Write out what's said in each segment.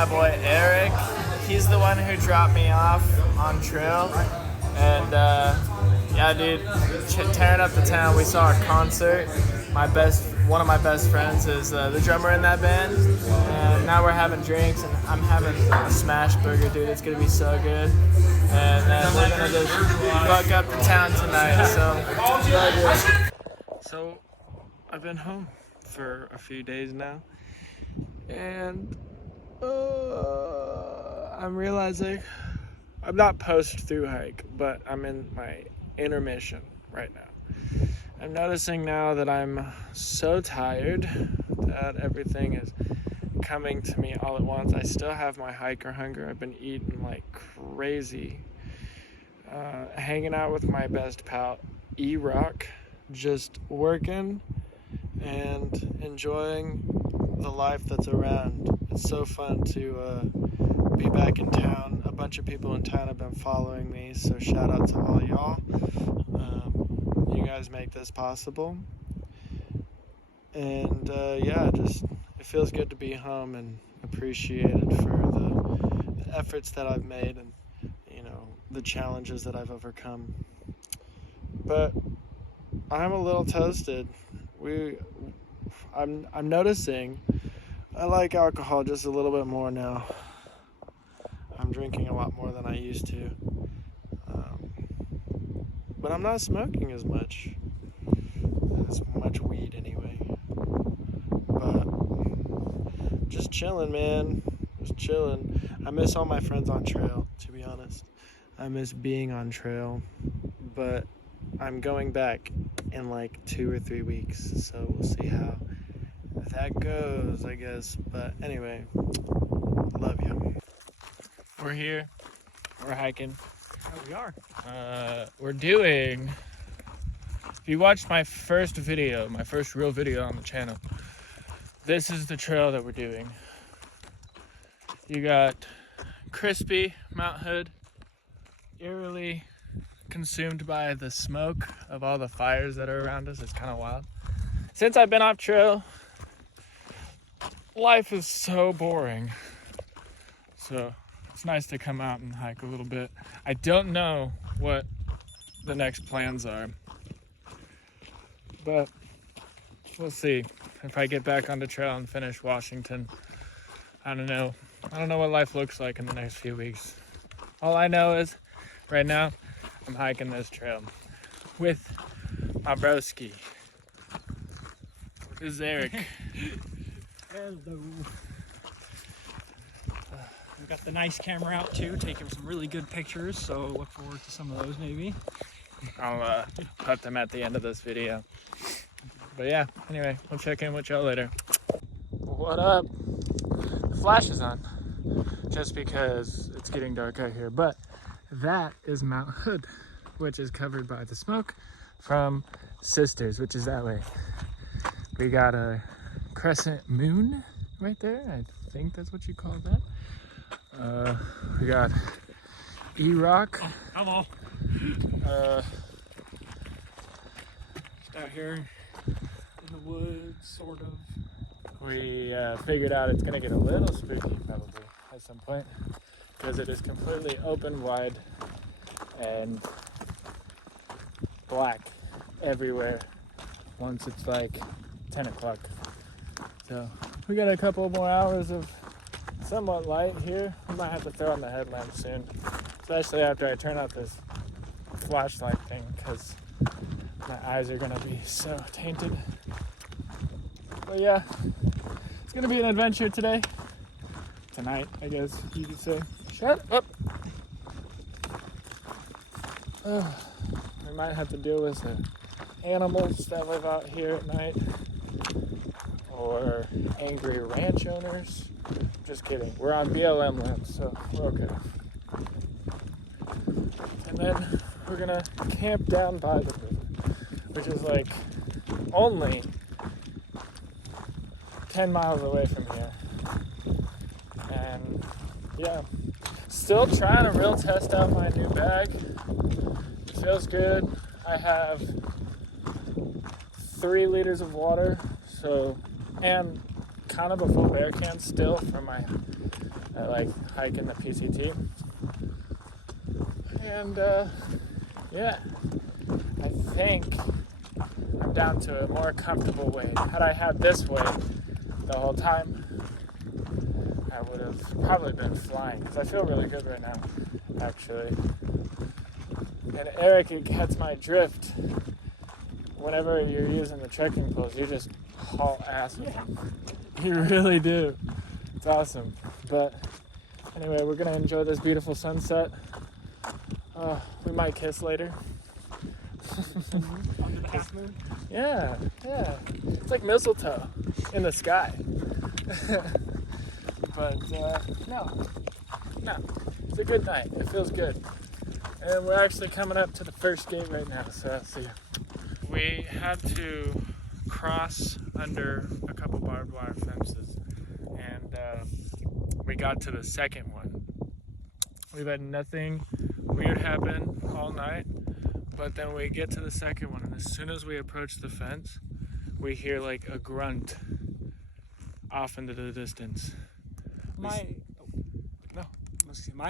my boy Eric. He's the one who dropped me off on trail. And yeah, dude, tearing up the town. We saw a concert. One of my best friends is the drummer in that band. And now we're having drinks, and I'm having a smash burger, dude. It's gonna be so good. And then we're gonna just fuck up the town tonight. So I've been home for a few days now, and I'm realizing I'm not post through hike, but I'm in my intermission right now. I'm noticing now that I'm so tired that everything is coming to me all at once. I still have my hiker hunger. I've been eating like crazy, hanging out with my best pal E-Rock, just working and enjoying the life that's around. It's so fun to be back in town. A bunch of people in town have been following me, so shout out to all y'all. You guys make this possible. And yeah, just it feels good to be home and appreciated for the efforts that I've made and, you know, the challenges that I've overcome. But I'm a little toasted. I'm noticing I like alcohol just a little bit more now. I'm drinking a lot more than I used to. But I'm not smoking as much weed anyway. But just chilling, man. Just chilling. I miss all my friends on trail, to be honest. I miss being on trail. But I'm going back in like 2 or 3 weeks, so we'll see how that goes, I guess. But anyway, love you. We're here. We're hiking. Oh, we are. We're doing. If you watched my first video, my first real video on the channel, this is the trail that we're doing. You got crispy Mount Hood, eerily consumed by the smoke of all the fires that are around us. It's kind of wild. Since I've been off trail, life is so boring. So it's nice to come out and hike a little bit. I don't know what the next plans are, but we'll see. If I get back on the trail and finish Washington, I don't know. I don't know what life looks like in the next few weeks. All I know is right now I'm hiking this trail with my broski. This is Eric. Hello. We've got the nice camera out too, taking some really good pictures, so look forward to some of those maybe. I'll put them at the end of this video. But yeah, anyway, we'll check in with y'all later. What up? The flash is on, just because it's getting dark out here. But that is Mount Hood, which is covered by the smoke from Sisters, which is that way. We got a crescent moon right there. I think that's what you call that. We got E-Rock. Come on. Just out here in the woods, sort of. We figured out it's gonna get a little spooky probably at some point, because it is completely open wide and black everywhere once it's like 10 o'clock. So we got a couple more hours of somewhat light here. We might have to throw on the headlamp soon, especially after I turn out this flashlight thing, because my eyes are gonna be so tainted. But yeah, it's gonna be an adventure today. Tonight, I guess you could say. Shut up! We might have to deal with the animals that live out here at night, or angry ranch owners. Just kidding. We're on BLM land, so we're okay. And then we're gonna camp down by the river, which is like only 10 miles away from here. And yeah, still trying to real test out my new bag. It feels good. I have 3 liters of water, so, and kind of a full bear can still for my I like hiking the PCT. And yeah, I think I'm down to a more comfortable weight. Had I had this weight the whole time, I would have probably been flying, because I feel really good right now, actually. And Eric, it gets my drift. Whenever you're using the trekking poles, you just haul ass with them. You really do. It's awesome. But anyway, we're gonna enjoy this beautiful sunset. We might kiss later. Under the half moon. Yeah. It's like mistletoe in the sky. But no. It's a good night. It feels good. And we're actually coming up to the first gate right now, so I'll see you. We had to cross under a couple barbed wire fences, and we got to the second one. We've had nothing weird happen all night, but then we get to the second one, and as soon as we approach the fence, we hear like a grunt off into the distance. My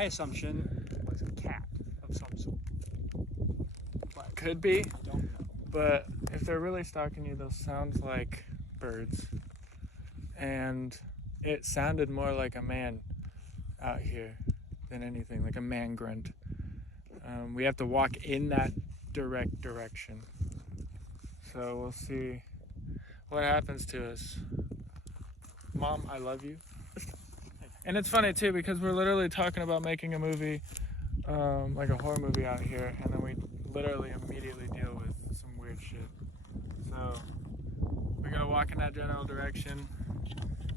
assumption was a cat of some sort. But Could be, I don't know. but if they're really stalking you, those sound like birds. And it sounded more like a man out here than anything, like a man grunt. We have to walk in that direct direction. So we'll see what happens to us. Mom, I love you. And it's funny too, because we're literally talking about making a movie, like a horror movie out here, and then we literally immediately deal with some weird shit. So we're gonna walk in that general direction.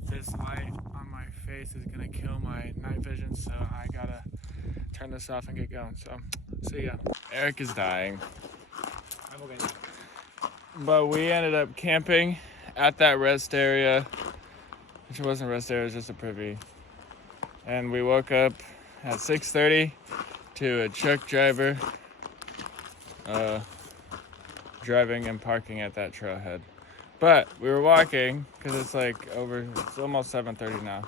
This light on my face is gonna kill my night vision, so I gotta turn this off and get going. So see ya. Eric is dying. I'm okay. But we ended up camping at that rest area, which wasn't a rest area, it was just a privy. And we woke up at 6:30 to a truck driver driving and parking at that trailhead. But we were walking, because it's almost 7:30 now.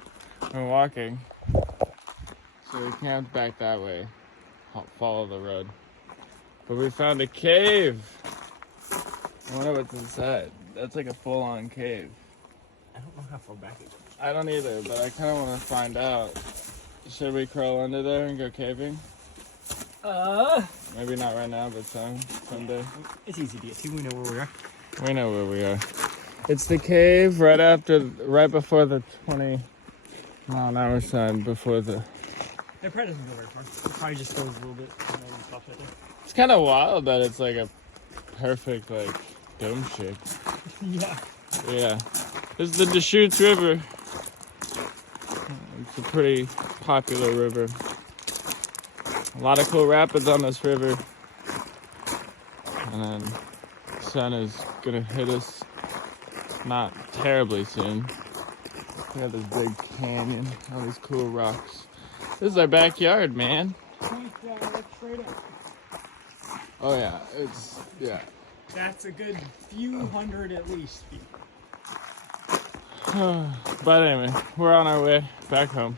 We were walking, so we camped back that way, follow the road. But we found a cave. I wonder what's inside. That's like a full-on cave. I don't know how far back it goes. I don't either, but I kind of want to find out. Should we crawl under there and go caving? Maybe not right now, but someday. It's easy to get to. We know where we are. We know where we are. It's the cave right before the 20-mile-an-hour sign, before the... It probably doesn't go very far. It probably just goes a little bit and then stops right there. It's kind of wild that it's like a perfect, like, dome shape. Yeah. Yeah. This is the Deschutes River. It's a pretty popular river. A lot of cool rapids on this river. And then the sun is gonna hit us not terribly soon. We got this big canyon, all these cool rocks. This is our backyard, man. Straight up. Oh yeah, yeah. That's a good few hundred at least feet. But anyway, we're on our way back home.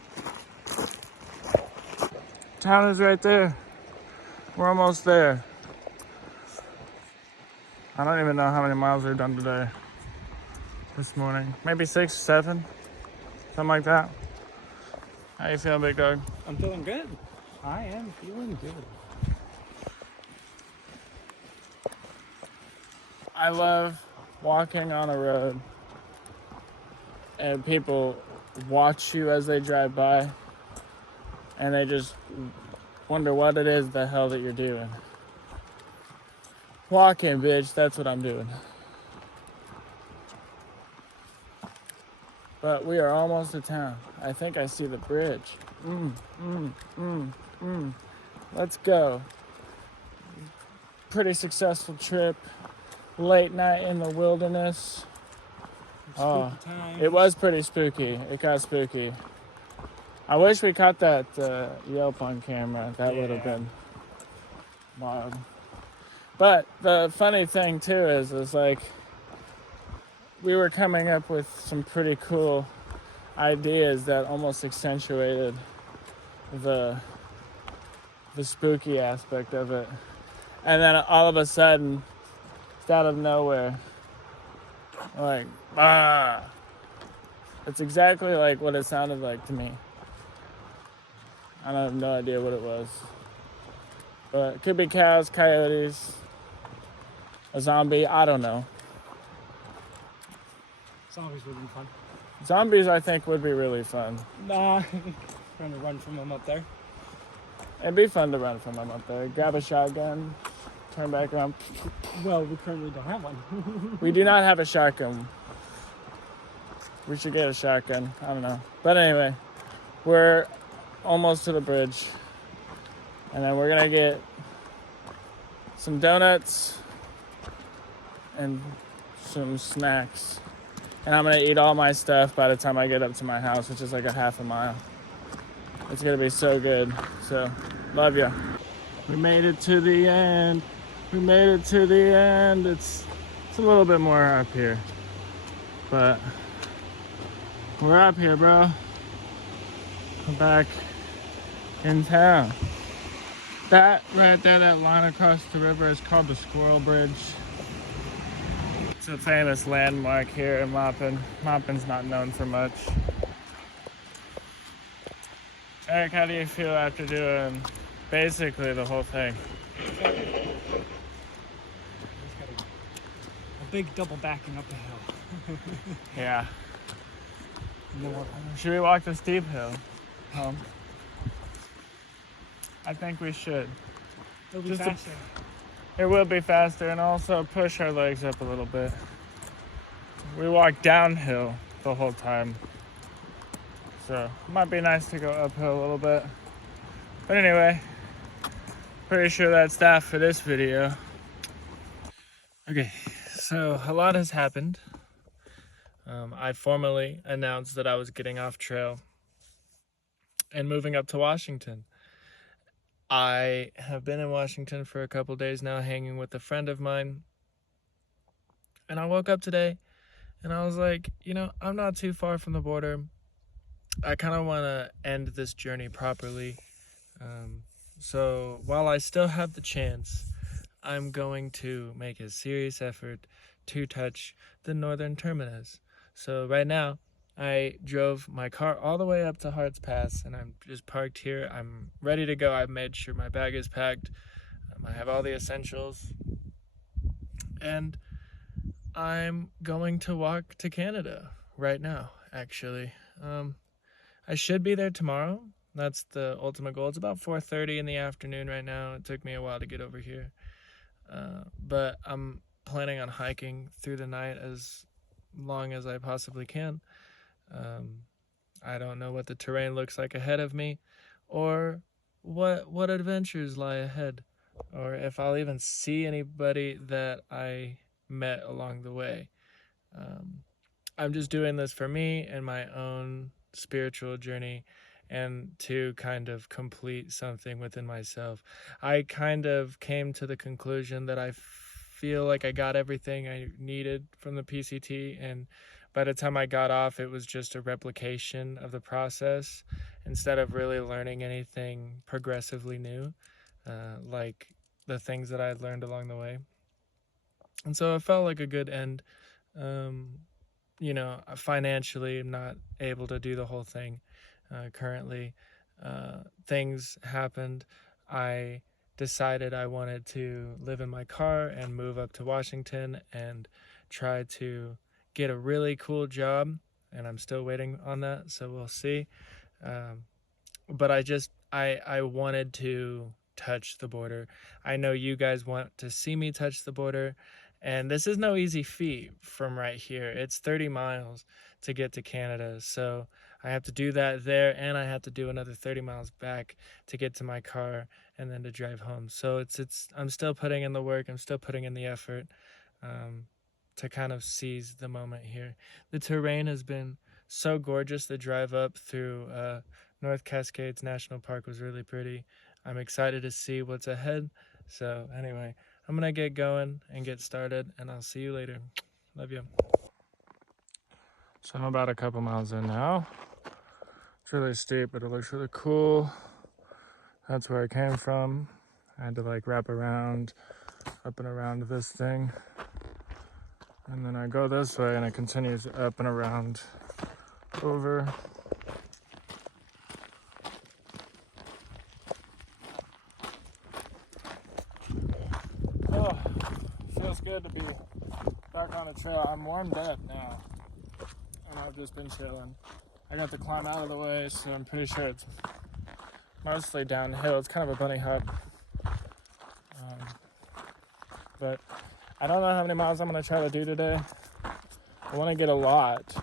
Town is right there. We're almost there. I don't even know how many miles we've done today. This morning. Maybe 6, 7. Something like that. How you feeling, big dog? I'm feeling good. I am feeling good. I love walking on a road and people watch you as they drive by and they just wonder what it is the hell that you're doing. Walking, bitch, that's what I'm doing. But we are almost to town. I think I see the bridge. Let's go. Pretty successful trip. Late night in the wilderness. Oh, it was pretty spooky. It got spooky. I wish we caught that Yelp on camera. That would have been wild. But the funny thing too is like we were coming up with some pretty cool ideas that almost accentuated the spooky aspect of it. And then all of a sudden, it's out of nowhere, like, ah. It's exactly like what it sounded like to me. I have no idea what it was. But it could be cows, coyotes, a zombie, I don't know. Zombies would be fun. Zombies, I think, would be really fun. Nah, trying to run from them up there. It'd be fun to run from them up there. Grab a shotgun, turn back around. Well, we currently don't have one. We do not have a shotgun. We should get a shotgun. I don't know. But anyway, we're almost to the bridge. And then we're gonna get some donuts and some snacks. And I'm gonna eat all my stuff by the time I get up to my house, which is like a half a mile. It's gonna be so good. So, love ya. We made it to the end. We made it to the end. It's a little bit more up here. But we're up here, bro. We're back in town. That right there, that line across the river is called the Squirrel Bridge. It's a famous landmark here in Maupin. Maupin's not known for much. Eric, how do you feel after doing basically the whole thing? A big double backing up the hill. Yeah. More. Should we walk the steep hill home? I think we should. It'll be Just faster. It will be faster and also push our legs up a little bit. We walk downhill the whole time. So it might be nice to go uphill a little bit. But anyway, pretty sure that's that for this video. Okay, so a lot has happened. I formally announced that I was getting off trail and moving up to Washington. I have been in Washington for a couple days now, hanging with a friend of mine. And I woke up today and I was like, you know, I'm not too far from the border. I kind of want to end this journey properly. So while I still have the chance, I'm going to make a serious effort to touch the northern terminus. So right now, I drove my car all the way up to Harts Pass, and I'm just parked here. I'm ready to go. I've made sure my bag is packed. I have all the essentials. And I'm going to walk to Canada right now, actually. I should be there tomorrow. That's the ultimate goal. It's about 4:30 in the afternoon right now. It took me a while to get over here. But I'm planning on hiking through the night as long as I possibly can. I don't know what the terrain looks like ahead of me, or what adventures lie ahead, or if I'll even see anybody that I met along the way. I'm just doing this for me and my own spiritual journey, and to kind of complete something within myself. I kind of came to the conclusion that I feel like I got everything I needed from the PCT, and by the time I got off, it was just a replication of the process instead of really learning anything progressively new, like the things that I had learned along the way. And so it felt like a good end. You know, financially, I'm not able to do the whole thing currently. Things happened. I decided I wanted to live in my car and move up to Washington and try to get a really cool job, and I'm still waiting on that, so we'll see. But I wanted to touch the border. I know you guys want to see me touch the border, and this is no easy feat from right here. It's 30 miles to get to Canada, so I have to do that there, and I have to do another 30 miles back to get to my car and then to drive home. So I'm still putting in the work. I'm still putting in the effort to kind of seize the moment here. The terrain has been so gorgeous. The drive up through North Cascades National Park was really pretty. I'm excited to see what's ahead. So anyway, I'm gonna get going and get started, and I'll see you later. Love you. So I'm about a couple miles in now. It's really steep, but it looks really cool. That's where I came from. I had to like wrap around, up and around this thing. And then I go this way and it continues up and around, over. Oh, feels good to be back on a trail. I'm warmed up now, and I've just been chilling. I got the climb out of the way, so I'm pretty sure it's mostly downhill. It's kind of a bunny hop. But I don't know how many miles I'm going to try to do today. I want to get a lot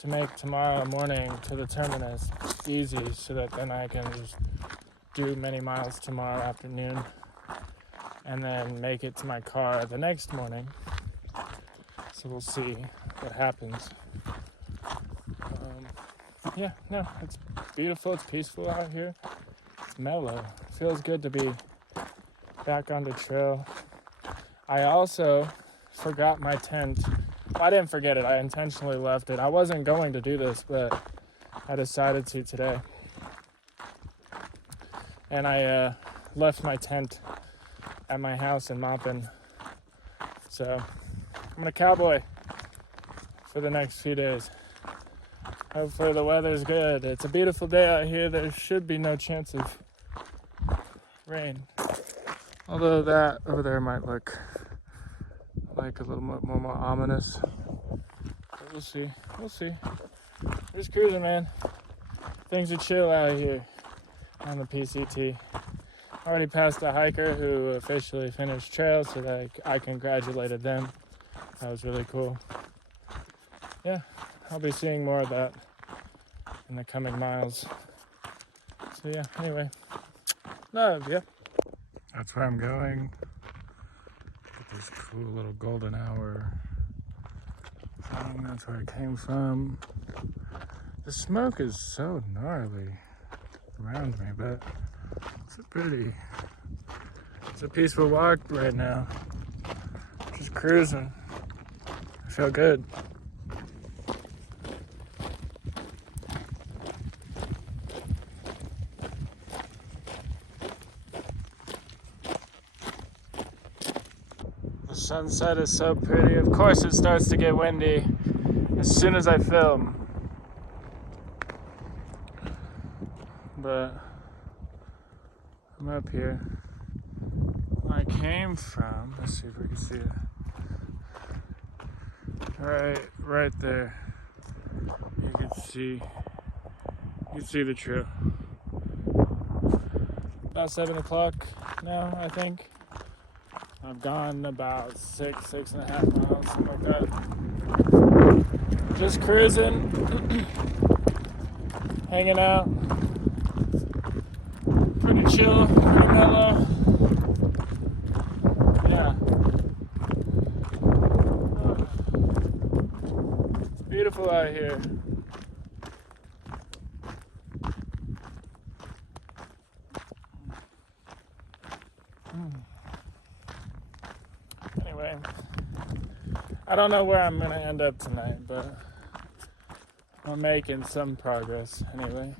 to make tomorrow morning to the terminus easy so that then I can just do many miles tomorrow afternoon and then make it to my car the next morning. So we'll see what happens. Yeah, no, it's beautiful. It's peaceful out here. It's mellow. It feels good to be back on the trail. I also forgot my tent. Well, I didn't forget it. I intentionally left it. I wasn't going to do this, but I decided to today. And I left my tent at my house in Maupin. So I'm a cowboy for the next few days. Hopefully the weather's good. It's a beautiful day out here. There should be no chance of rain. Although that over there might look like a little bit more ominous. But we'll see. We'll see. Just cruising, man. Things are chill out here on the PCT. Already passed a hiker who officially finished trail, so that I congratulated them. That was really cool. Yeah, I'll be seeing more of that in the coming miles. So yeah, anyway. Love ya. That's where I'm going. Get this cool little golden hour thing. That's where I came from. The smoke is so gnarly around me, but it's a peaceful walk right now. Just cruising. I feel good. The sunset is so pretty. Of course it starts to get windy as soon as I film. But I'm up here. Where I came from, let's see if we can see it. Right there. You can see the trail. About 7 o'clock now, I think. I've gone about 6.5 miles, something like that. Just cruising, hanging out. Pretty chill, pretty mellow. Yeah. It's beautiful out here. Anyway, I don't know where I'm gonna end up tonight, but I'm making some progress anyway.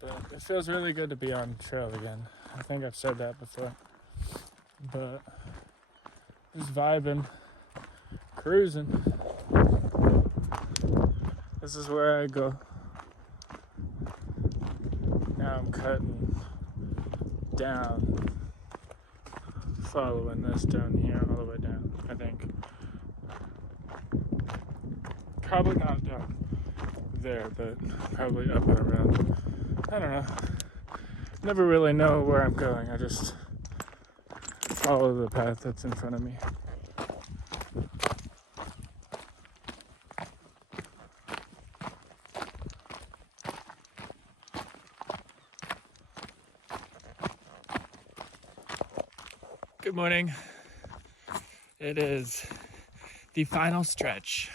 But it feels really good to be on trail again. I think I've said that before. But just vibing, cruising. This is where I go. Now I'm cutting down, following this down here all the way down, I think. Probably not down there, but probably up and around. I don't know. Never really know where I'm going. I just follow the path that's in front of me. Good morning. It is the final stretch.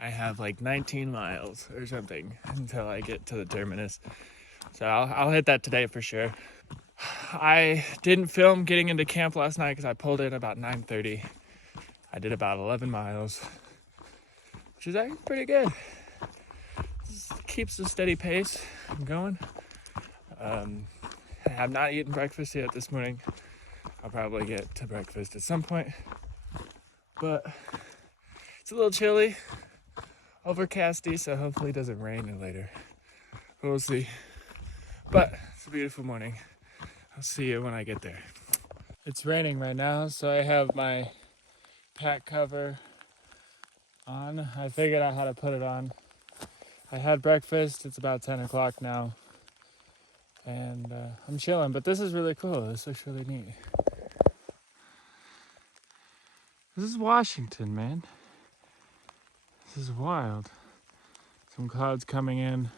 I have like 19 miles or something until I get to the terminus. So I'll hit that today for sure. I didn't film getting into camp last night because I pulled in about 9:30. I did about 11 miles, which is actually pretty good. It's keeps a steady pace. I'm going. I have not eaten breakfast yet this morning. I'll probably get to breakfast at some point. But it's a little chilly, overcasty, so hopefully it doesn't rain later. We'll see. But it's a beautiful morning. I'll see you when I get there. It's raining right now, so I have my pack cover on. I figured out how to put it on. I had breakfast. It's about 10 o'clock now. And I'm chilling, but this is really cool. This looks really neat. This is Washington, man. This is wild. Some clouds coming in.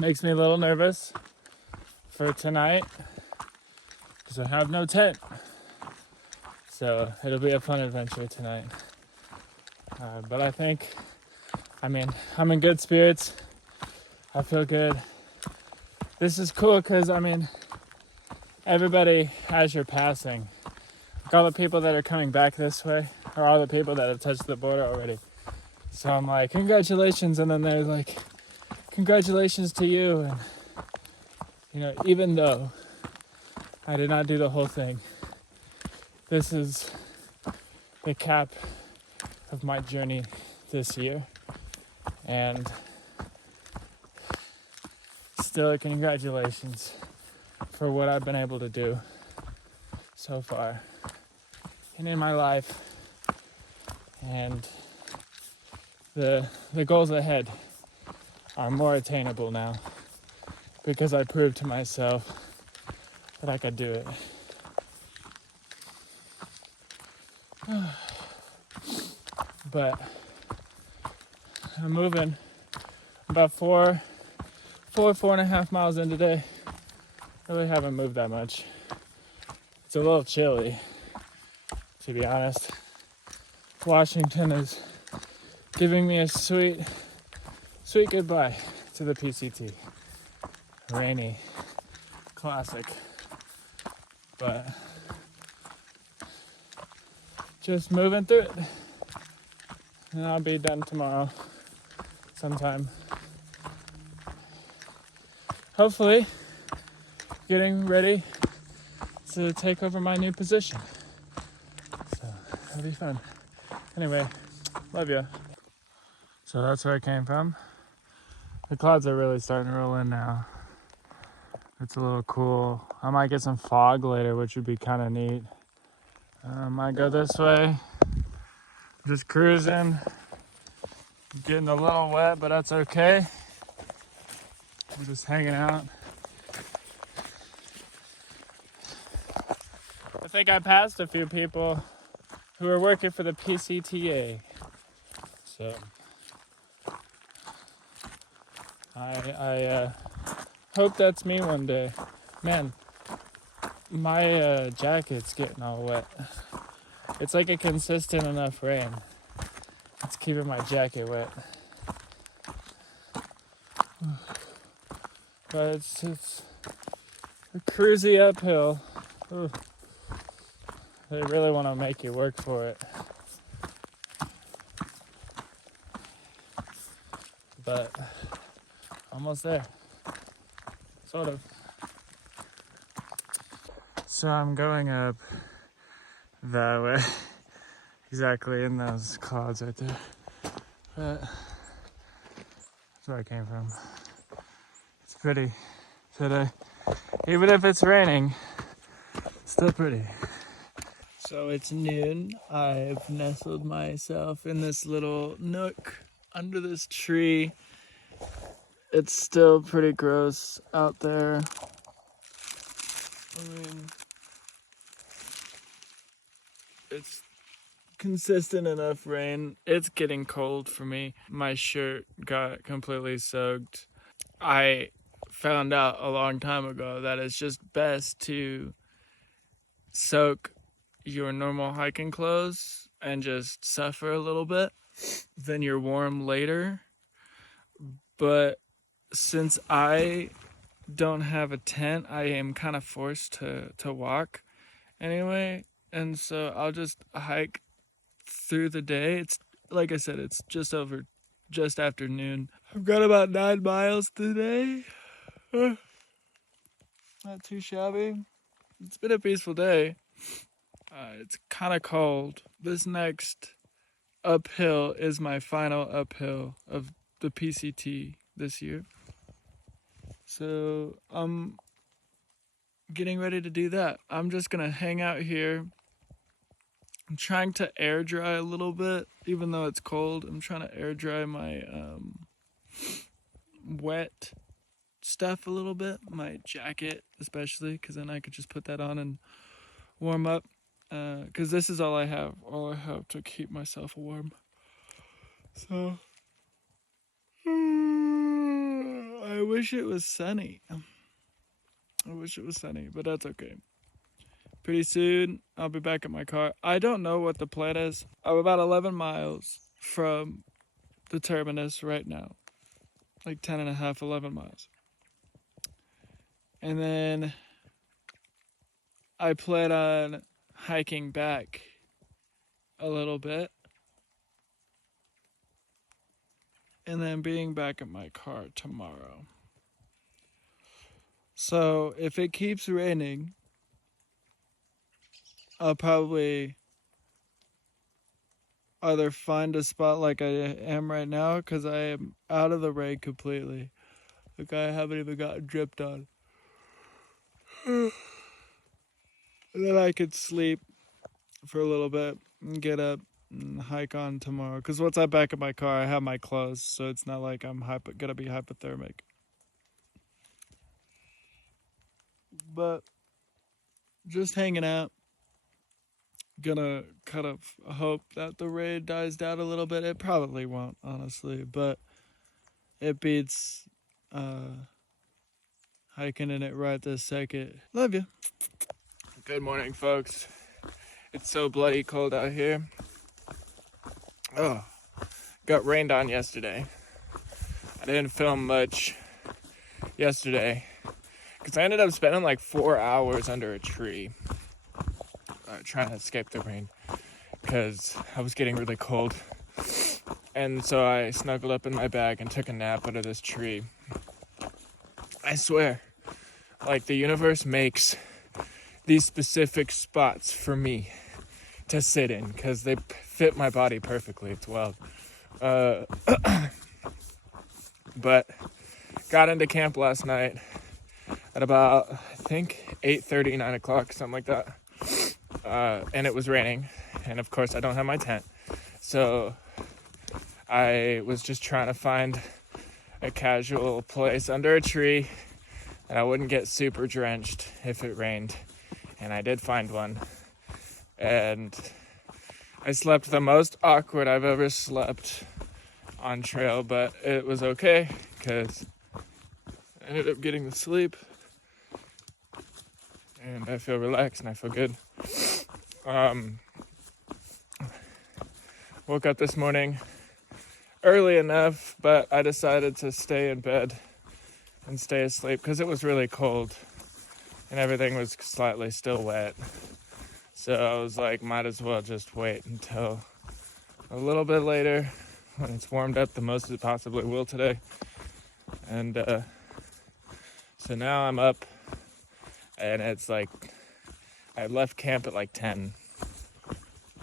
Makes me a little nervous for tonight because I have no tent. So it'll be a fun adventure tonight. But I think, I'm in good spirits. I feel good. This is cool because, everybody, as you're passing, like all the people that are coming back this way are all the people that have touched the border already. So I'm like, congratulations. And then they're like, congratulations to you. And, even though I did not do the whole thing, this is the cap of my journey this year. And still, congratulations for what I've been able to do so far and in my life. And the goals ahead are more attainable now because I proved to myself that I could do it. But I'm moving about four and a half miles in today. Really haven't moved that much. It's a little chilly, to be honest. Washington is giving me a sweet goodbye to the PCT. Rainy, classic, but just moving through it. And I'll be done tomorrow sometime. Hopefully, getting ready to take over my new position. So that'll be fun. Anyway, love ya. So that's where I came from. The clouds are really starting to roll in now. It's a little cool. I might get some fog later, which would be kind of neat. I might go this way. Just cruising. Getting a little wet, but that's okay. I'm just hanging out. I think I passed a few people who are working for the PCTA. So I hope that's me one day. Man, my jacket's getting all wet. It's like a consistent enough rain. It's keeping my jacket wet. But it's a cruisy uphill. Ooh. They really want to make you work for it. But almost there. Sort of. So I'm going up that way. Exactly in those clouds right there. But that's where I came from. It's pretty today. Even if it's raining, it's still pretty. So it's noon. I've nestled myself in this little nook under this tree. It's still pretty gross out there. It's consistent enough rain. It's getting cold for me. My shirt got completely soaked. I found out a long time ago that it's just best to soak your normal hiking clothes and just suffer a little bit, then you're warm later. But since I don't have a tent, I am kind of forced to walk anyway, and so I'll just hike through the day. It's like I said, it's just after noon. I've got about 9 miles today. Not too shabby. It's been a peaceful day. It's kind of cold. This next uphill is my final uphill of the PCT this year. So I'm getting ready to do that. I'm just gonna hang out here. I'm trying to air dry a little bit, even though it's cold. I'm trying to air dry my wet stuff a little bit, my jacket especially, because then I could just put that on and warm up. Because this is all I have to keep myself warm. So I wish it was sunny. But that's okay. Pretty soon, I'll be back at my car. I don't know what the plan is. I'm about 11 miles from the terminus right now. Like 10 and a half, 11 miles. And then I plan on hiking back a little bit. And then being back at my car tomorrow. So if it keeps raining, I'll probably either find a spot like I am right now, because I am out of the rain completely. Like I haven't even gotten dripped on. And then I could sleep for a little bit and get up and hike on tomorrow. Because once I'm back in my car, I have my clothes, so it's not like I'm gonna be hypothermic. But just hanging out. Gonna kind of hope that the rain dies down a little bit. It probably won't, honestly, but it beats hiking in it right this second. Love you. Good morning, folks. It's so bloody cold out here. Oh, got rained on yesterday. I didn't film much yesterday because I ended up spending like 4 hours under a tree. Trying to escape the rain because I was getting really cold, and so I snuggled up in my bag and took a nap under this tree. I swear, like the universe makes these specific spots for me to sit in because they fit my body perfectly. It's wild. But got into camp last night at about, I think, 8:30, 9 o'clock, something like that. And it was raining, and of course I don't have my tent, so I was just trying to find a casual place under a tree and I wouldn't get super drenched if it rained, and I did find one, and I slept the most awkward I've ever slept on trail, but it was okay because I ended up getting to sleep and I feel relaxed and I feel good. Woke up this morning early enough, but I decided to stay in bed and stay asleep because it was really cold and everything was slightly still wet. So I was like, might as well just wait until a little bit later when it's warmed up the most it possibly will today. And so now I'm up, and it's like I left camp at like 10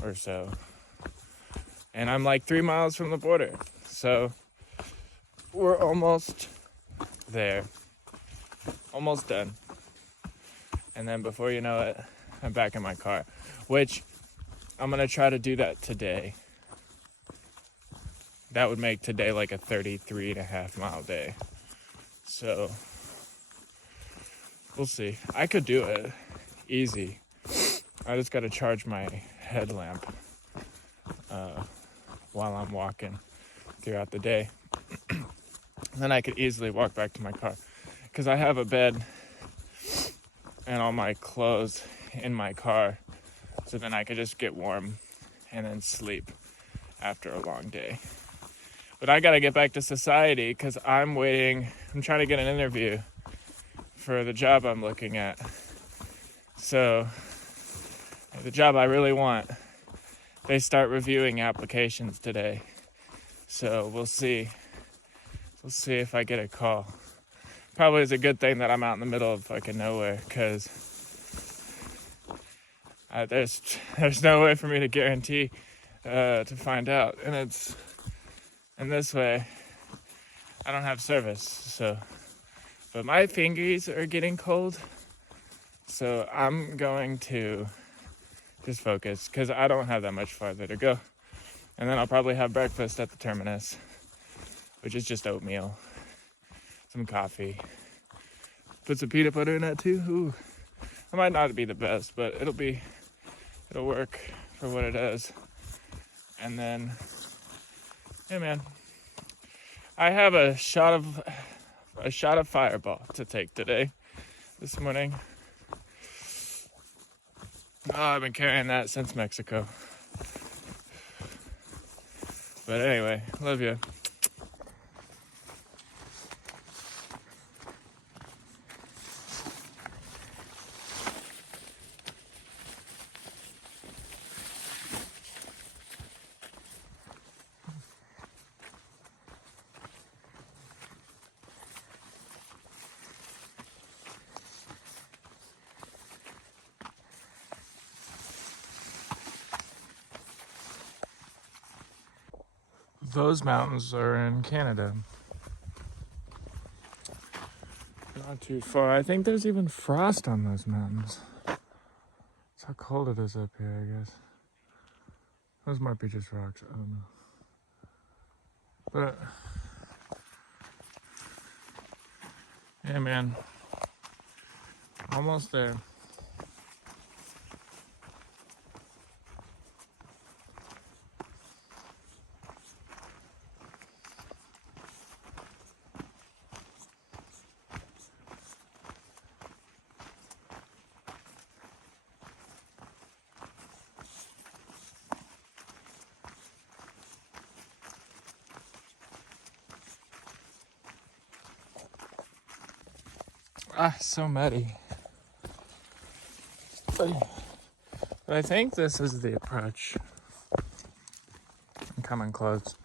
or so, and I'm like 3 miles from the border, so we're almost there, almost done. And then before you know it, I'm back in my car, which I'm gonna try to do that today. That would make today like a 33.5 mile day. So we'll see. I could do it easy. I just gotta charge my headlamp while I'm walking throughout the day. Then I could easily walk back to my car because I have a bed and all my clothes in my car, so then I could just get warm and then sleep after a long day. But I gotta get back to society because I'm trying to get an interview for the job I'm looking at. So the job I really want, they start reviewing applications today. So we'll see. We'll see if I get a call. Probably is a good thing that I'm out in the middle of fucking nowhere, because there's no way for me to guarantee to find out. And this way, I don't have service. So, but my fingers are getting cold. So I'm going to just focus, because I don't have that much farther to go. And then I'll probably have breakfast at the terminus, which is just oatmeal, some coffee. Put some peanut butter in that too. Ooh, it might not be the best, but it'll work for what it is. And then, hey man, I have a shot of Fireball to take today, this morning. Oh, I've been carrying that since Mexico. But anyway, love you. Those mountains are in Canada. Not too far. I think there's even frost on those mountains. That's how cold it is up here, I guess. Those might be just rocks, I don't know. But, yeah man, almost there. Ah, so muddy. But I think this is the approach. I'm coming close.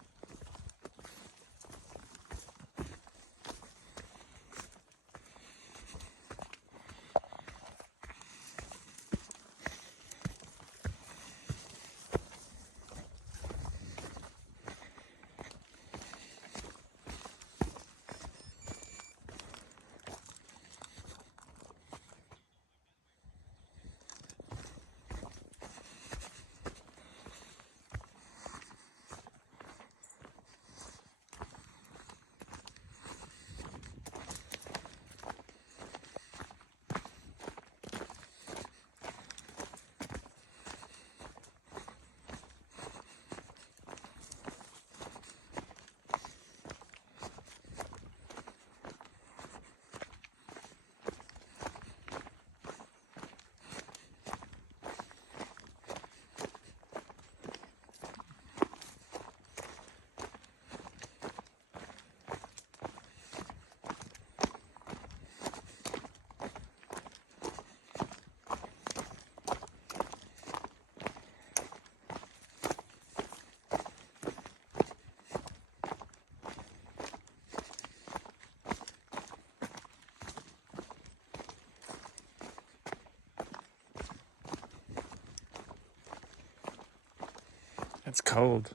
It's cold.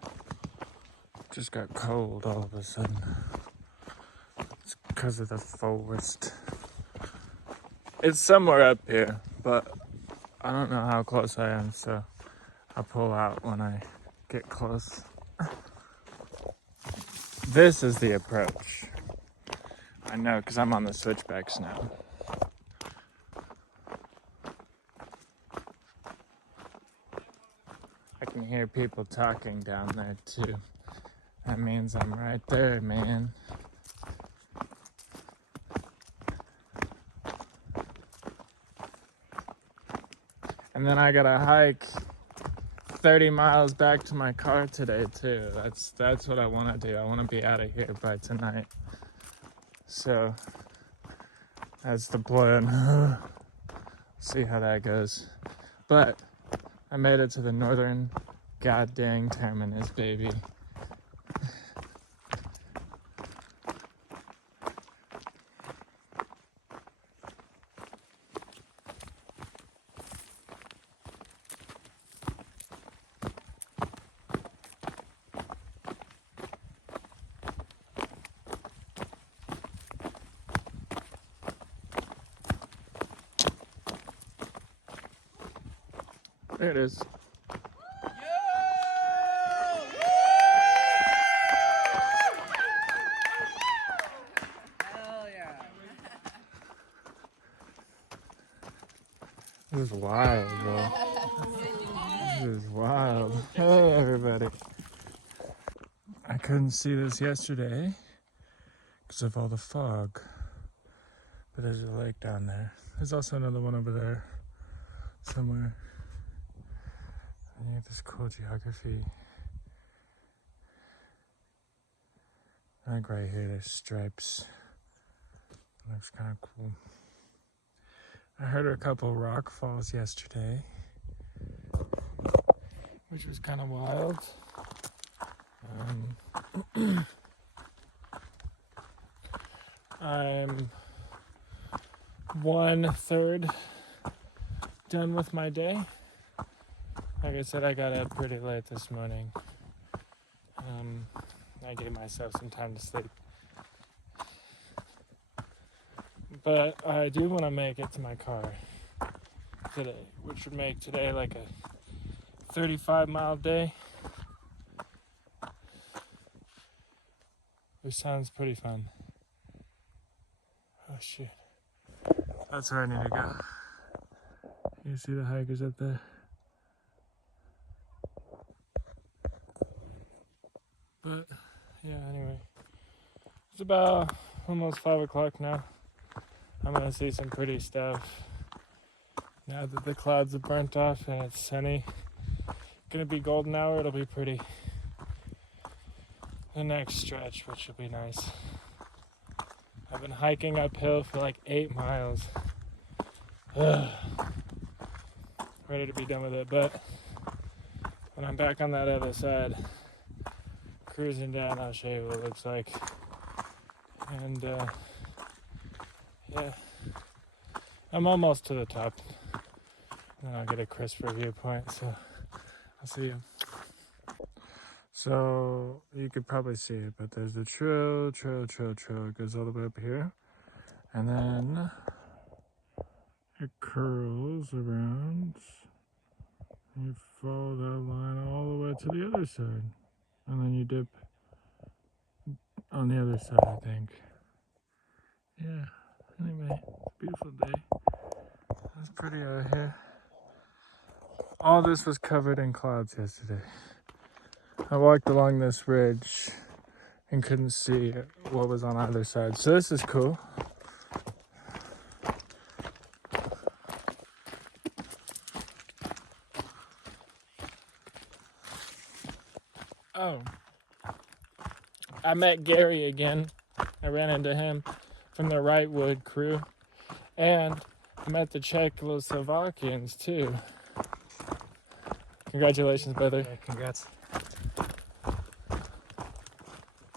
Just got cold all of a sudden. It's because of the forest. It's somewhere up here, but I don't know how close I am, so I'll pull out when I get close. This is the approach. I know, because I'm on the switchbacks now. I can hear people talking down there too. That means I'm right there, man. And then I gotta hike 30 miles back to my car today too. That's what I want to do. I want to be out of here by tonight. So that's the plan. See how that goes. But I made it to the northern god dang terminus, baby. There it is. Hell yeah. This is wild, bro. This is wild. Hey, everybody. I couldn't see this yesterday because of all the fog. But there's a lake down there. There's also another one over there somewhere. And you have this cool geography. I think right here there's stripes. Looks kind of cool. I heard a couple rock falls yesterday, which was kind of wild. I'm 1/3 done with my day. Like I said, I got up pretty late this morning. I gave myself some time to sleep. But I do want to make it to my car today, which would make today like a 35-mile day. Which sounds pretty fun. Oh shit. That's where I need to go. You see the hikers up there? But yeah, anyway. It's about almost 5 o'clock now. I'm gonna see some pretty stuff. Now that the clouds have burnt off and it's sunny. Gonna be golden hour, it'll be pretty. The next stretch, which will be nice. I've been hiking uphill for like 8 miles. Ugh. Ready to be done with it, but when I'm back on that other side, cruising down, I'll show you what it looks like. And yeah, I'm almost to the top. And I'll get a crisper viewpoint, so I'll see you. So you could probably see it, but there's the trail. It goes all the way up here. And then it curls around. And you follow that line all the way to the other side. And then you dip on the other side, I think. Yeah, anyway, it's a beautiful day. It's pretty out here. All this was covered in clouds yesterday. I walked along this ridge and couldn't see what was on either side. So this is cool. Oh, I met Gary again. I ran into him from the Wrightwood crew. And I met the Czechoslovakians too. Congratulations, brother. Yeah, congrats.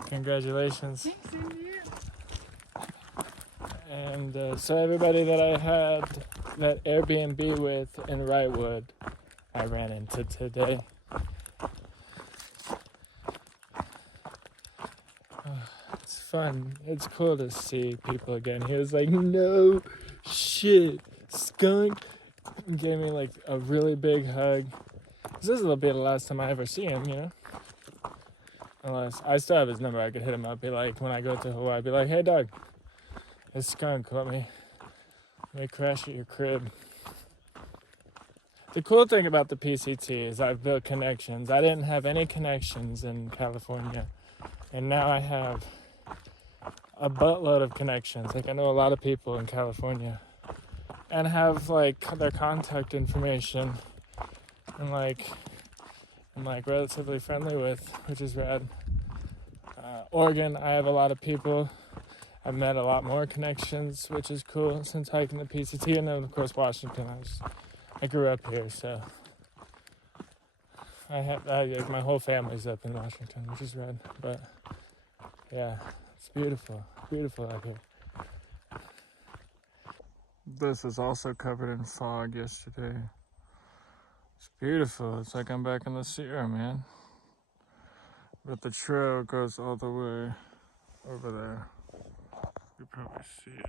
Congratulations. And so everybody that I had that Airbnb with in Wrightwood, I ran into today. It's fun. It's cool to see people again. He was like, no shit, skunk. He gave me like a really big hug. This will be the last time I ever see him, you know? Unless I still have his number, I could hit him up. Be like, when I go to Hawaii, be like, hey, dog, this skunk let me crash at your crib. The cool thing about the PCT is I've built connections. I didn't have any connections in California, and now I have a buttload of connections. Like, I know a lot of people in California and have like their contact information and like relatively friendly with, which is rad. Oregon, I have a lot of people. I've met a lot more connections, which is cool since hiking the PCT. And then of course Washington, I grew up here, so like my whole family's up in Washington, which is rad. But yeah, it's beautiful out here. This was also covered in fog yesterday. It's beautiful. It's like I'm back in the Sierra, man. But the trail goes all the way over there. You probably see it.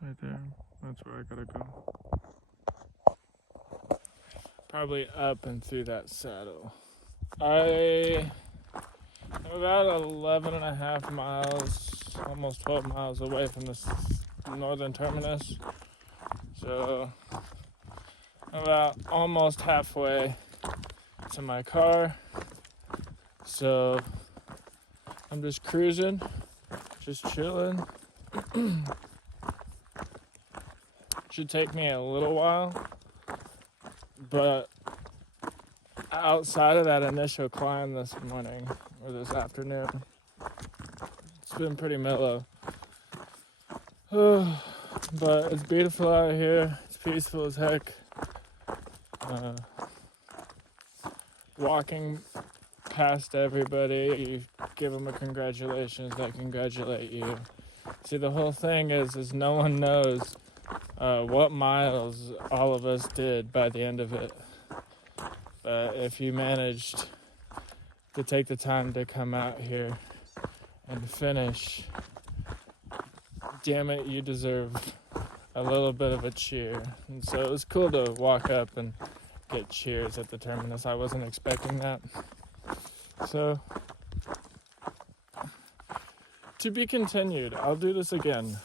Right there. That's where I gotta go. Probably up and through that saddle. I'm about 11 and a half miles, almost 12 miles away from the northern terminus. So I'm about almost halfway to my car. So I'm just cruising, just chilling. Should take me a little while, but outside of that initial climb this morning or this afternoon, it's been pretty mellow. But it's beautiful out here. It's peaceful as heck. Walking past everybody, you give them a congratulations, they congratulate you. See, the whole thing is no one knows what miles all of us did by the end of it. But if you managed to take the time to come out here and finish, damn it, you deserve a little bit of a cheer. And so it was cool to walk up and get cheers at the terminus. I wasn't expecting that. So, to be continued. I'll do this again.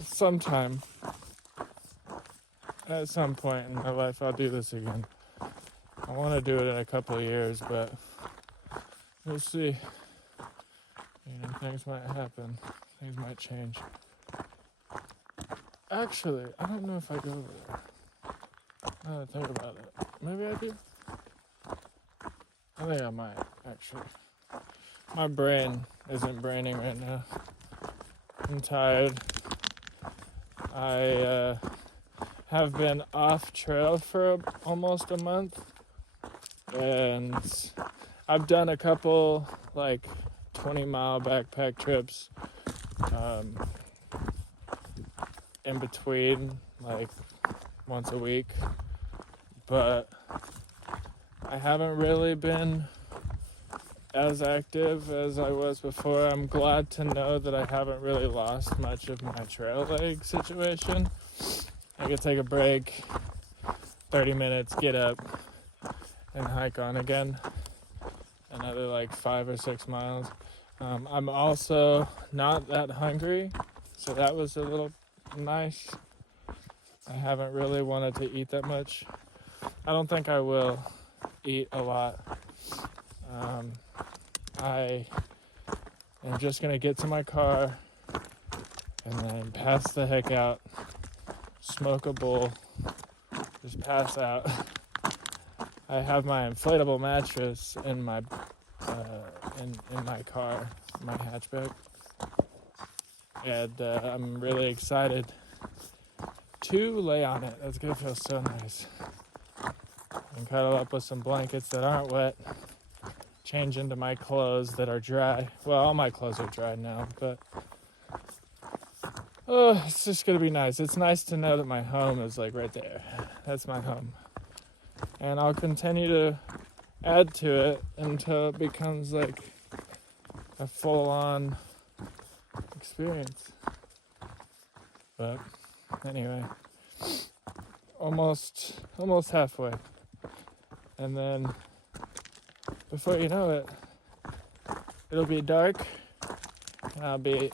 Sometime. At some point in my life, I'll do this again. I want to do it in a couple of years, but we'll see. Things might happen. Things might change. Actually, I don't know if I go over there. Now that I think about it. Maybe I do? I think I might, actually. My brain isn't braining right now. I'm tired. I have been off trail for almost a month. And I've done a couple, 20-mile backpack trips in between, once a week. But I haven't really been as active as I was before. I'm glad to know that I haven't really lost much of my trail leg situation. I could take a break, 30 minutes, get up, and hike on again. Another 5 or 6 miles. I'm also not that hungry, so that was a little nice. I haven't really wanted to eat that much. I don't think I will eat a lot. I am just gonna get to my car and then pass the heck out, smoke a bowl, just pass out. I have my inflatable mattress in my in my car, my hatchback, and I'm really excited to lay on it. That's gonna feel so nice. And cuddle up with some blankets that aren't wet, change into my clothes that are dry. Well, all my clothes are dry now, but it's just gonna be nice. It's nice to know that my home is right there. That's my home. And I'll continue to add to it until it becomes a full-on experience. But anyway, almost halfway. And then before you know it, it'll be dark and I'll be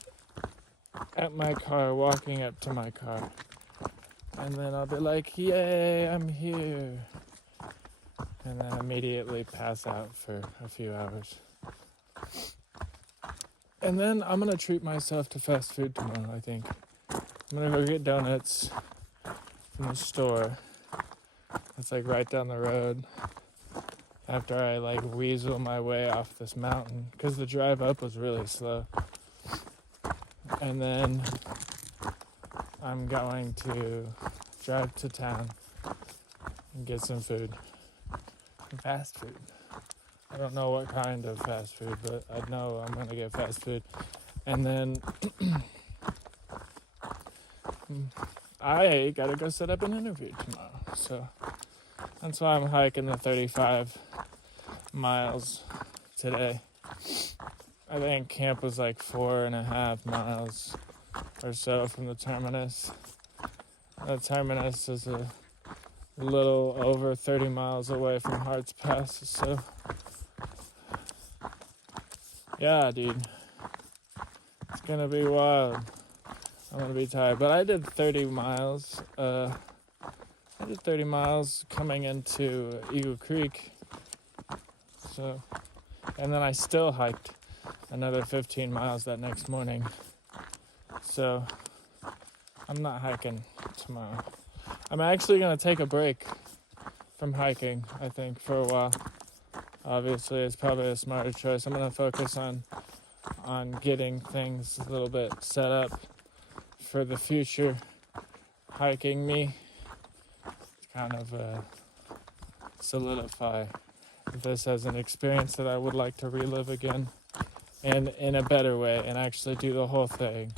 at my car, walking up to my car. And then I'll be like, yay, I'm here. And then immediately pass out for a few hours. And then I'm gonna treat myself to fast food tomorrow, I think. I'm gonna go get donuts from the store. It's right down the road. After I weasel my way off this mountain, because the drive up was really slow. And then I'm going to drive to town and get some food. Fast food. I don't know what kind of fast food, but I know I'm gonna get fast food. And then I gotta go set up an interview tomorrow. So that's why I'm hiking the 35 miles today. I think camp was like 4.5 miles or so from the terminus. The terminus is a little over 30 miles away from Harts Pass, so yeah, dude, it's gonna be wild. I'm gonna be tired, but I did 30 miles. I did 30 miles coming into Eagle Creek, so, and then I still hiked another 15 miles that next morning. So I'm not hiking tomorrow. I'm actually gonna take a break from hiking, I think, for a while. Obviously, it's probably a smarter choice. I'm gonna focus on getting things a little bit set up for the future hiking me. Kind of solidify this as an experience that I would like to relive again, and in a better way, and actually do the whole thing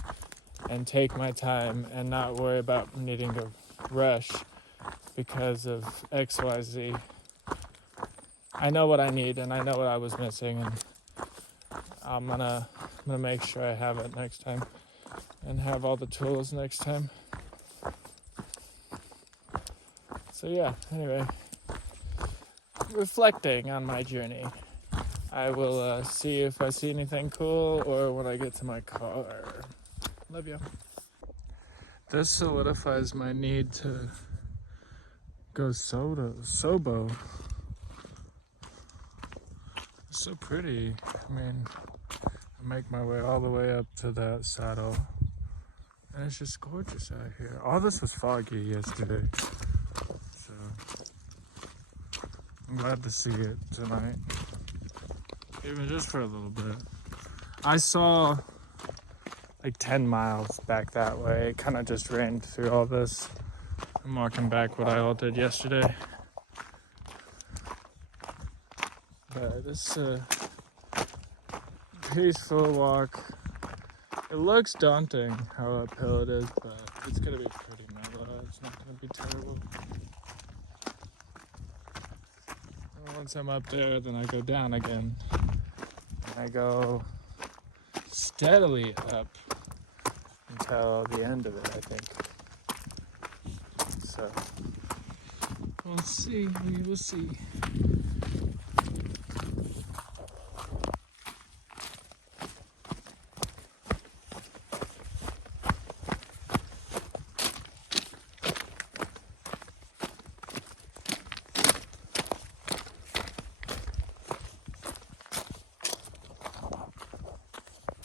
and take my time and not worry about needing to rush because of XYZ. I know what I need and I know what I was missing, and I'm gonna make sure I have it next time and have all the tools next time. So yeah, anyway, reflecting on my journey. I will see if I see anything cool or when I get to my car. Love you. This solidifies my need to go Sobo. It's so pretty. I mean, I make my way all the way up to that saddle, and it's just gorgeous out here. All this was foggy yesterday, so I'm glad to see it tonight, even just for a little bit. I saw like 10 miles back that way. It kind of just rained through all this. I'm walking back what I all did yesterday. But this peaceful walk. It looks daunting how uphill it is, but it's gonna be pretty mellow. It's not gonna be terrible. And once I'm up there, then I go down again. And I go steadily up until the end of it, I think. So we'll see. We will see.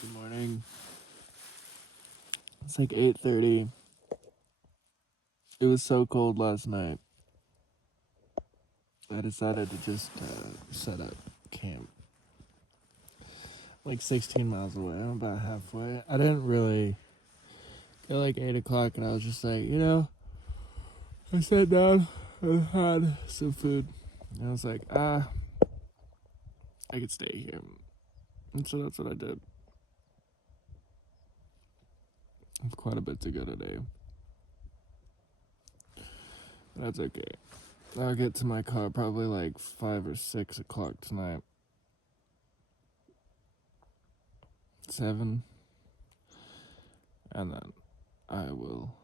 Good morning. It's like 8:30. It was so cold last night. I decided to just set up camp. Like 16 miles away. I'm about halfway. I didn't really get like 8 o'clock, and I was just like, I sat down and had some food. And I was like, I could stay here. And so that's what I did. I have quite a bit to go today. That's okay. I'll get to my car probably like 5 or 6 o'clock tonight. 7. And then I will,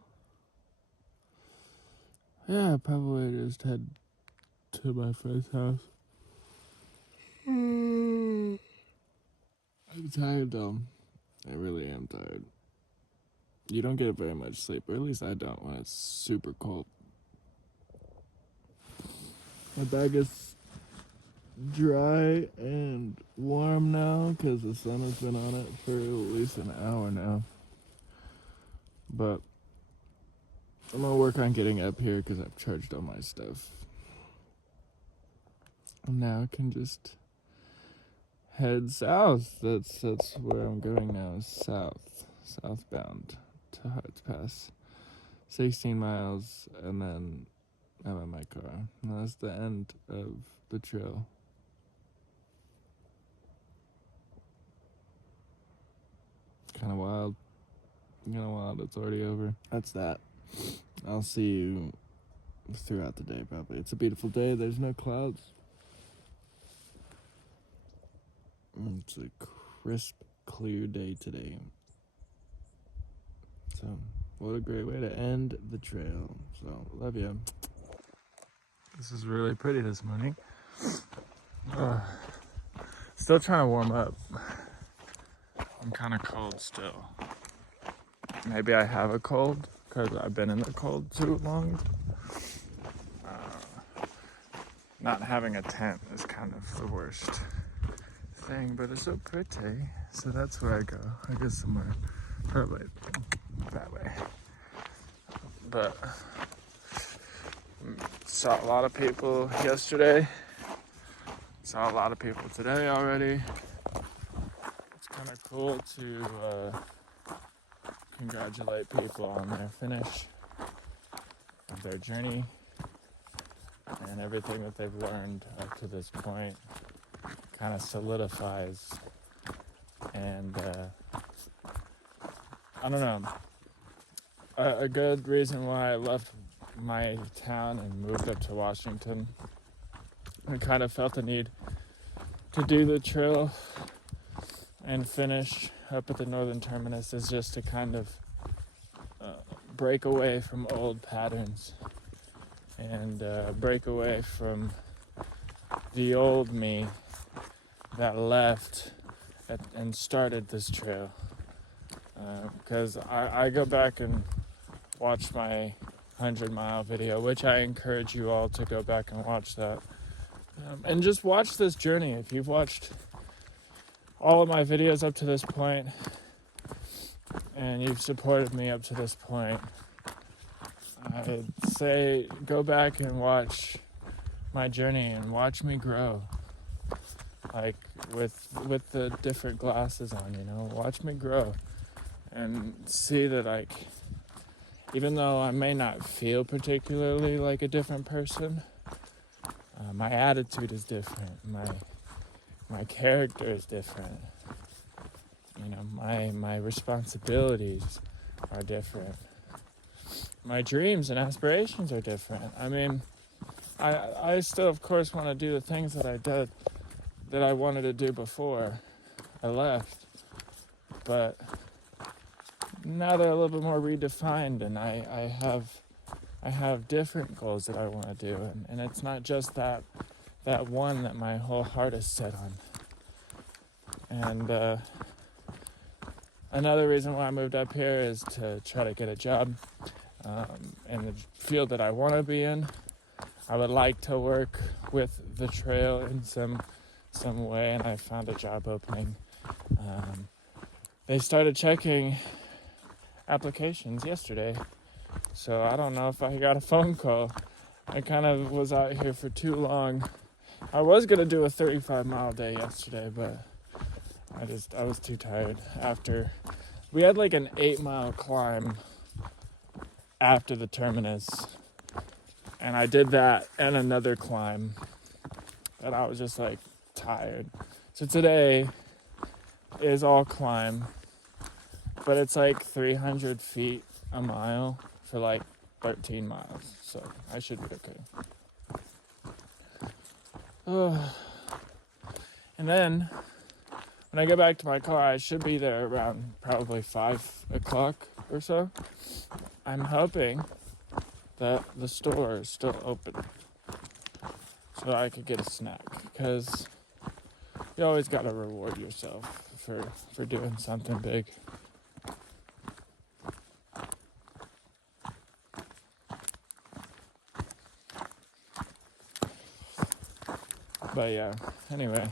probably just head to my friend's house. I'm tired though. I really am tired. You don't get very much sleep, or at least I don't when it's super cold. My bag is dry and warm now because the sun has been on it for at least an hour now. But I'm gonna work on getting up here because I've charged all my stuff. And now I can just head south. That's where I'm going now, is southbound to Harts Pass. 16 miles and then I'm in my car. And that's the end of the trail. Kind of wild. It's already over. That's that. I'll see you throughout the day, probably. It's a beautiful day. There's no clouds. It's a crisp, clear day today. So, what a great way to end the trail. So, love you. This is really pretty this morning. Still trying to warm up. I'm kind of cold still. Maybe I have a cold because I've been in the cold too long. Not having a tent is kind of the worst thing, but it's so pretty. So that's where I go. I go somewhere, probably that way. But saw a lot of people yesterday. Saw a lot of people today already. It's kind of cool to congratulate people on their finish of their journey and everything that they've learned up to this point kind of solidifies. And I don't know, a good reason why I left my town and moved up to Washington, I kind of felt the need to do the trail and finish up at the northern terminus, is just to kind of break away from old patterns and break away from the old me that left and started this trail. Because I go back and watch my 100-mile video, which I encourage you all to go back and watch that. And just watch this journey. If you've watched all of my videos up to this point and you've supported me up to this point, I'd say go back and watch my journey and watch me grow, like with the different glasses on, watch me grow and see that, like, even though I may not feel particularly like a different person, my attitude is different, my character is different, my responsibilities are different, my dreams and aspirations are different. I mean, I still, of course, want to do the things that I did, that I wanted to do before I left, but now they're a little bit more redefined, and I have different goals that I want to do, and it's not just that one that my whole heart is set on. And another reason why I moved up here is to try to get a job in the field that I want to be in. I would like to work with the trail in some way, and I found a job opening. They started checking applications yesterday, so I don't know if I got a phone call. I kind of was out here for too long. I was gonna do a 35-mile day yesterday, but I was too tired. After we had like an 8-mile climb after the terminus, and I did that and another climb, and I was just like tired. So today is all climb, but it's like 300 feet a mile for like 13 miles, so I should be okay. And then when I get back to my car, I should be there around probably 5 o'clock or so. I'm hoping that the store is still open so I could get a snack, because you always got to reward yourself for doing something big. But yeah, anyway.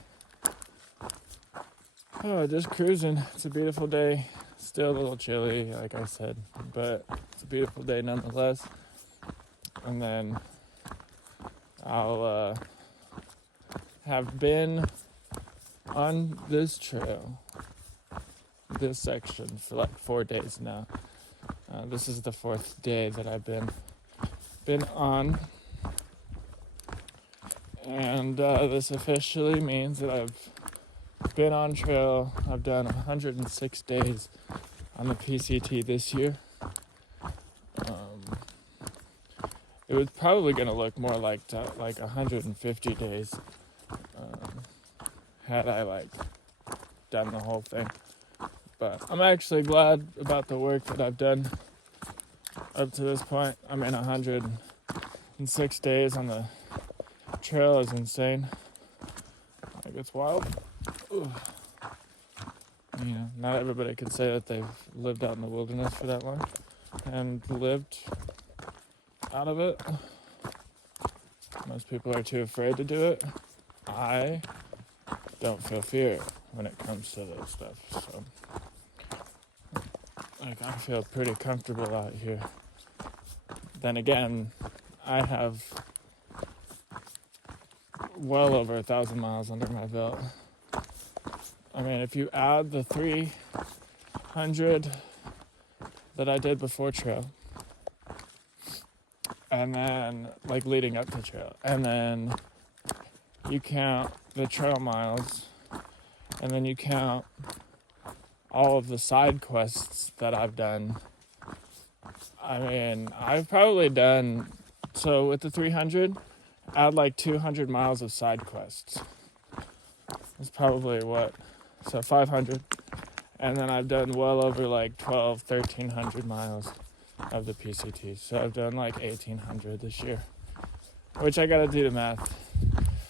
Just cruising. It's a beautiful day. Still a little chilly, like I said, but it's a beautiful day nonetheless. And then I'll have been on this trail, this section, for like 4 days now. This is the 4th day that I've been on And this officially means that I've been on trail. I've done 106 days on the PCT this year. It was probably going to look more like 150 days had I done the whole thing. But I'm actually glad about the work that I've done up to this point. I mean, 106 days on the trail is insane. Like, it's wild. Ooh. You know, not everybody can say that they've lived out in the wilderness for that long and lived out of it. Most people are too afraid to do it. I don't feel fear when it comes to this stuff, so I feel pretty comfortable out here. Then again, I have well over 1,000 miles under my belt. I mean, if you add the 300 that I did before trail, and then leading up to trail, and then you count the trail miles, and then you count all of the side quests that I've done. I mean, I've probably done, so with the 300, add 200 miles of side quests. That's probably so 500. And then I've done well over 1,300 miles of the PCT. So I've done 1,800 this year, which I gotta do the math.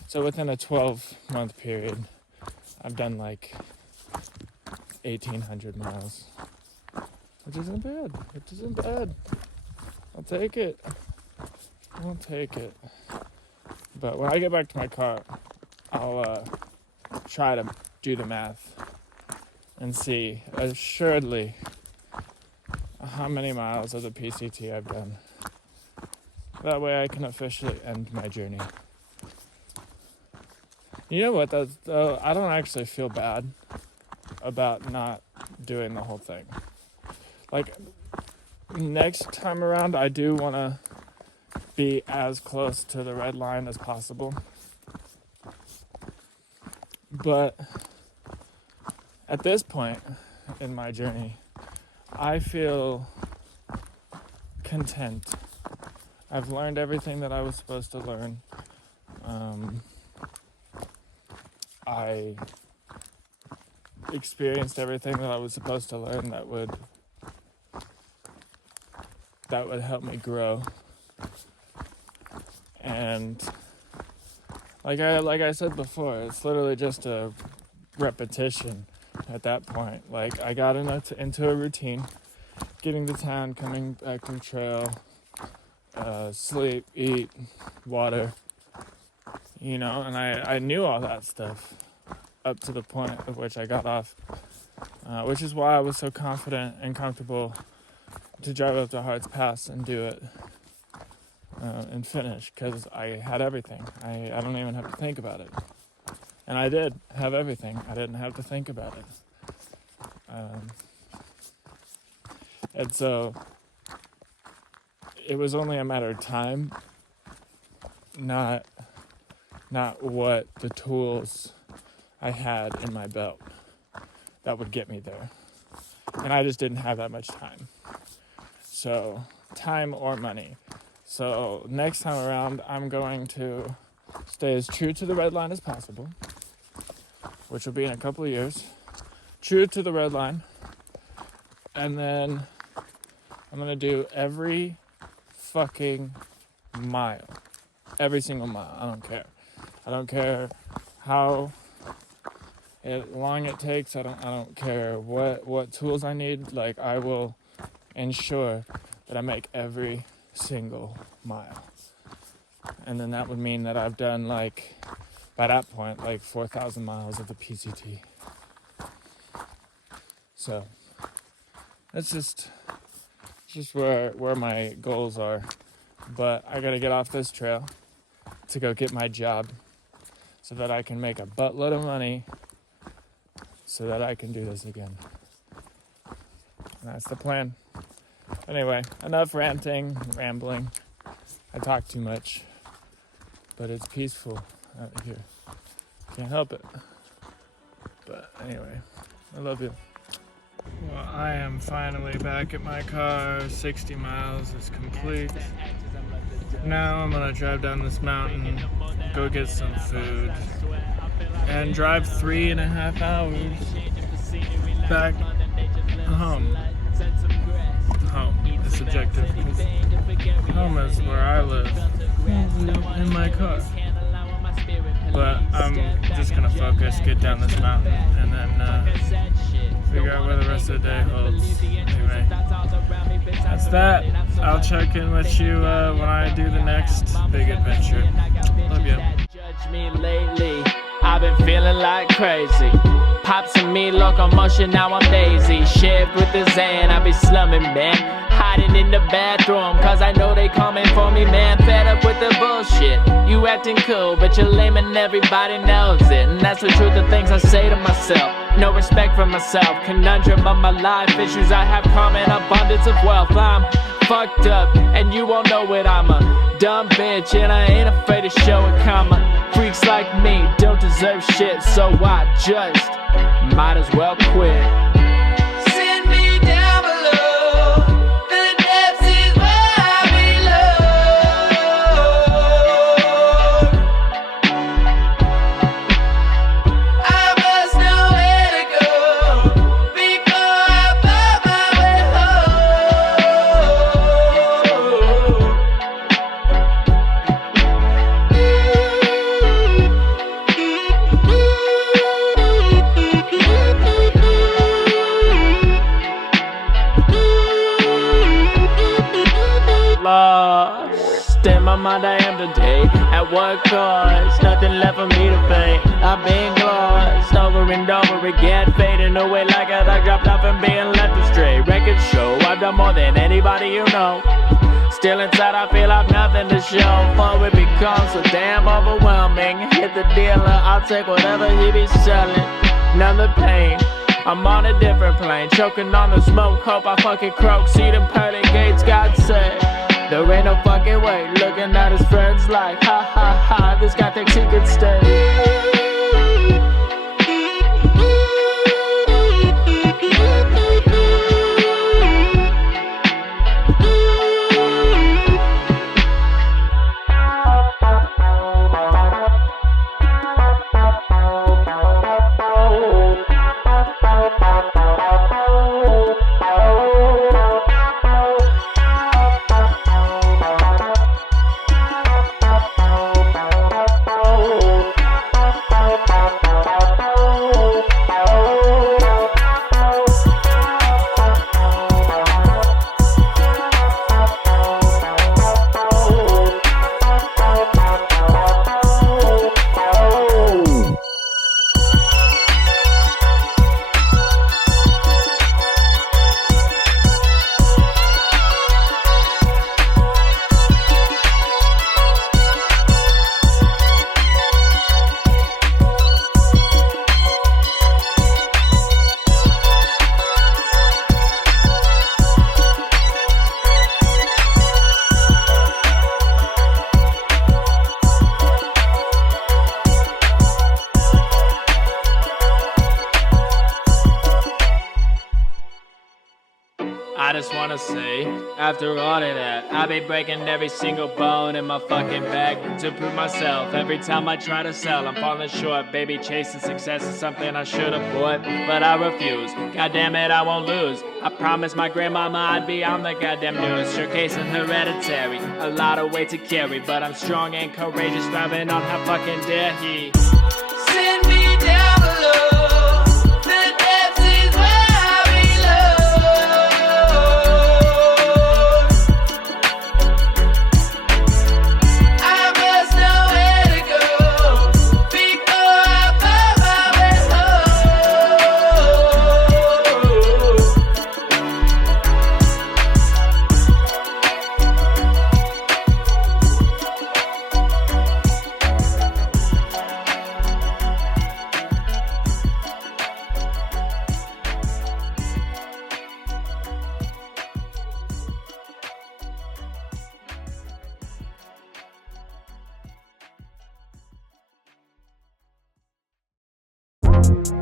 So within a 12-month period, I've done 1,800 miles, which isn't bad. Which isn't bad. I'll take it. I'll take it. But when I get back to my car, I'll try to do the math and see assuredly how many miles of the PCT I've done. That way I can officially end my journey. You know what, though? I don't actually feel bad about not doing the whole thing. Next time around, I do want to be as close to the red line as possible. But at this point in my journey, I feel content. I've learned everything that I was supposed to learn. I experienced everything that I was supposed to learn that would help me grow. And like I said before, it's literally just a repetition at that point. I got into a routine, getting to town, coming back to the trail, sleep, eat, water, and I knew all that stuff up to the point at which I got off, which is why I was so confident and comfortable to drive up to Hart's Pass and do it and finish, because I had everything. I don't even have to think about it. And I did have everything. I didn't have to think about it. And so it was only a matter of time, not what the tools I had in my belt that would get me there. And I just didn't have that much time. So, time or money. So, next time around, I'm going to stay as true to the red line as possible, which will be in a couple of years. True to the red line. And then I'm going to do every fucking mile. Every single mile. I don't care. I don't care how long it takes. I don't care what tools I need. I will ensure that I make every single mile. And then that would mean that I've done by that point 4,000 miles of the PCT. So that's just where my goals are. But I gotta get off this trail to go get my job so that I can make a buttload of money so that I can do this again. And that's the plan. Anyway, enough ranting, rambling. I talk too much, but it's peaceful. out of here. Can't help it. But anyway, I love you. Well, I am finally back at my car. 60 miles is complete. Now I'm gonna drive down this mountain, go get some food, and drive 3.5 hours back home. Home is subjective. Home is where I live, in my car. But I'm just gonna focus, get down this mountain, and then figure out where the rest of the day holds. Anyway, that's that. I'll check in with you when I do the next big adventure. Love you. Judge me lately, I've been feeling like crazy. Pops and me, locomotion, now I'm daisy. Shift with the Zan, I be slumming, man. Hiding in the bathroom, cause I know they coming for me, man. Fed up with the bullshit. You acting cool, but you're lame and everybody knows it. And that's the truth of things I say to myself. No respect for myself, conundrum of my life. Issues I have common, abundance of wealth. I'm fucked up, and you won't know it. I'm a dumb bitch, and I ain't afraid to show it, comma. Freaks like me don't deserve shit, so I just might as well quit. Send me down below, the depths is where I belong. I must know where to go before I find my way Lost in my mind I am today. At what cost? Nothing left for me to pay. I've been lost over and over again, fading away like a dog dropped off and being left astray. Records show I've done more than anybody you know. Still inside I feel I've nothing to show, for it becomes so damn overwhelming. Hit the dealer, I'll take whatever he be selling. None the pain, I'm on a different plane, choking on the smoke, hope I fucking croak. See them pearly gates, God say there ain't no fucking way. Looking at his friends like, ha ha ha, this guy thinks he could stay. I just wanna say, after all of that, I be breaking every single bone in my fucking back to prove myself. Every time I try to sell, I'm falling short. Baby, chasing success is something I should avoid, but I refuse. God damn it, I won't lose. I promised my grandmama I'd be on the goddamn news. Showcasing hereditary, a lot of weight to carry, but I'm strong and courageous, thriving on how fucking dare he. Send me down below. Peace.